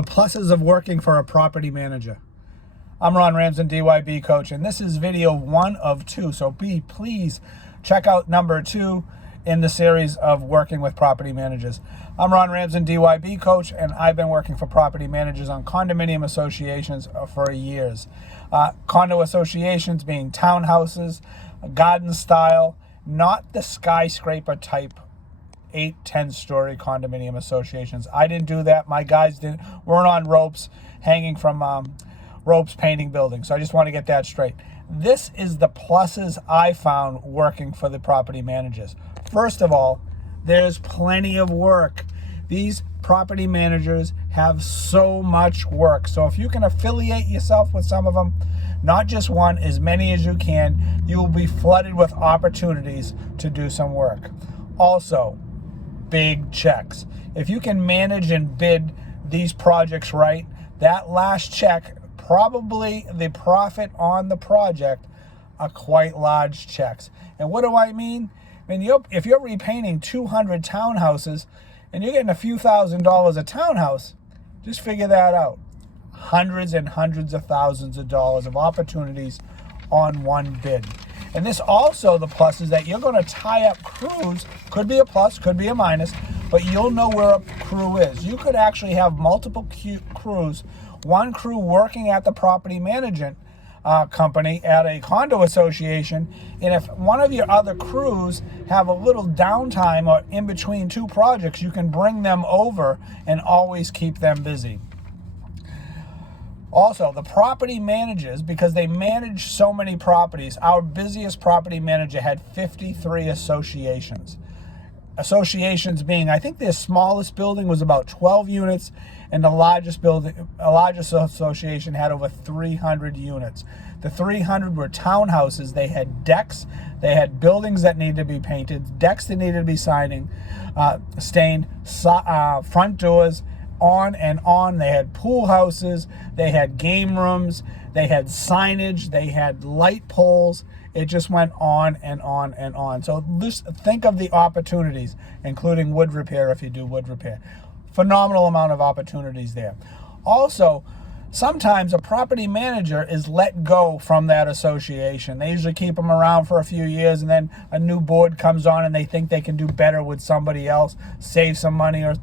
The pluses of working for a property manager. I'm Ron Ramsden, DYB coach, and this is video 1 of 2. So please check out number 2 in the series of working with property managers. I'm Ron Ramsden, DYB coach, and I've been working for property managers on condominium associations for years. Condo associations being townhouses, garden style, not the skyscraper type 8-10-story condominium associations. I didn't do that. My guys weren't on ropes hanging from ropes painting buildings. So I just want to get that straight. This is the pluses I found working for the property managers. First of all, there's plenty of work. These property managers have so much work. So if you can affiliate yourself with some of them, not just one, as many as you can, you will be flooded with opportunities to do some work. Also, big checks. If you can manage and bid these projects right, that last check, probably the profit on the project, are quite large checks. And what do I mean? I mean, if you're repainting 200 townhouses and you're getting a few $1,000s a townhouse, just figure that out. Hundreds and hundreds of thousands of dollars of opportunities on one bid. And this also, the plus is that you're going to tie up crews. Could be a plus, could be a minus, but you'll know where a crew is. You could actually have multiple crews, one crew working at the property management company at a condo association, and if one of your other crews have a little downtime or in between two projects, you can bring them over and always keep them busy. Also, the property managers, because they manage so many properties, our busiest property manager had 53 associations. Associations being, I think their smallest building was about 12 units, and the largest association had over 300 units. The 300 were townhouses. They had decks, they had buildings that needed to be painted, decks that needed to be stained, front doors, on and on. They had pool houses, they had game rooms, they had signage, they had light poles. It just went on and on and on. So just think of the opportunities, including wood repair if you do wood repair. Phenomenal amount of opportunities there. Also, sometimes a property manager is let go from that association. They usually keep them around for a few years, and then a new board comes on and they think they can do better with somebody else, save some money or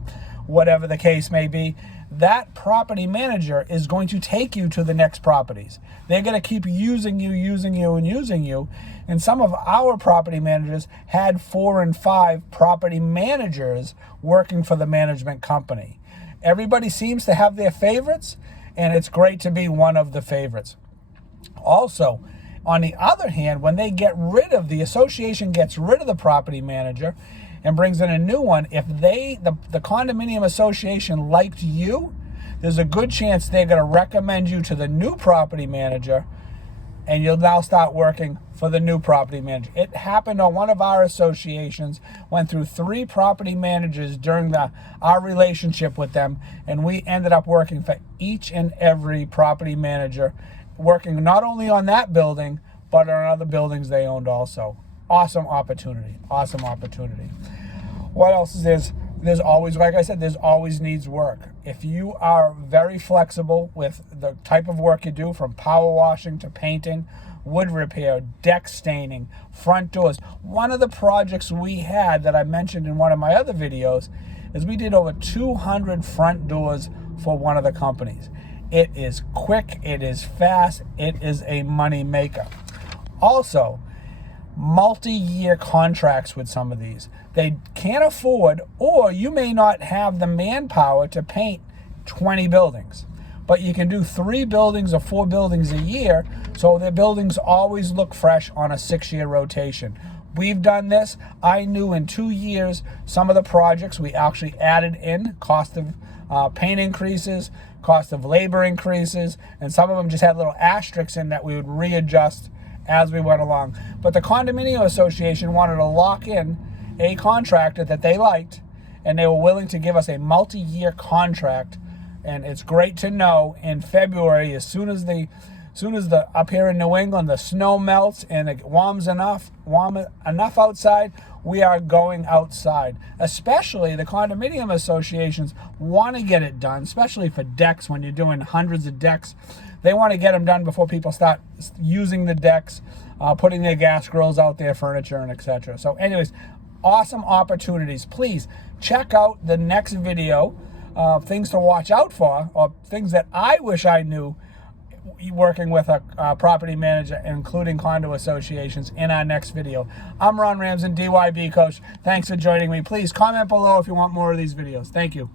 whatever the case may be. That property manager is going to take you to the next properties. They're going to keep using you. And some of our property managers had 4 and 5 property managers working for the management company. Everybody seems to have their favorites, and it's great to be one of the favorites. Also, on the other hand, when they get rid of, the association gets rid of the property manager and brings in a new one, if the condominium association liked you, there's a good chance they're going to recommend you to the new property manager, and you'll now start working for the new property manager. It happened on one of our associations, went through 3 property managers during our relationship with them, and we ended up working for each and every property manager, working not only on that building, but on other buildings they owned also. Awesome opportunity. What else is there's always, like I said, there's always needs work. If you are very flexible with the type of work you do, from power washing to painting, wood repair, deck staining, front doors. One of the projects we had that I mentioned in one of my other videos is we did over 200 front doors for one of the companies. It is quick, it is fast, it is a money maker. Also, multi-year contracts with some of these. They can't afford, or you may not have the manpower to paint 20 buildings, but you can do 3 buildings or 4 buildings a year, so their buildings always look fresh on a 6-year rotation. We've done this. I knew in 2 years, some of the projects we actually added in cost of paint increases, cost of labor increases, and some of them just had little asterisks in that we would readjust as we went along. But the condominium association wanted to lock in a contractor that they liked, and they were willing to give us a multi-year contract. And it's great to know in February, as soon as the up here in New England, the snow melts and it warms enough outside, we are going outside. Especially the condominium associations want to get it done, especially for decks. When you're doing hundreds of decks, they want to get them done before people start using the decks, putting their gas grills out there, furniture, and etc. So anyways, awesome opportunities. Please check out the next video, things to watch out for, or things that I wish I knew working with a property manager, including condo associations, in our next video. I'm Ron Ramsden, DYB Coach. Thanks for joining me. Please comment below if you want more of these videos. Thank you.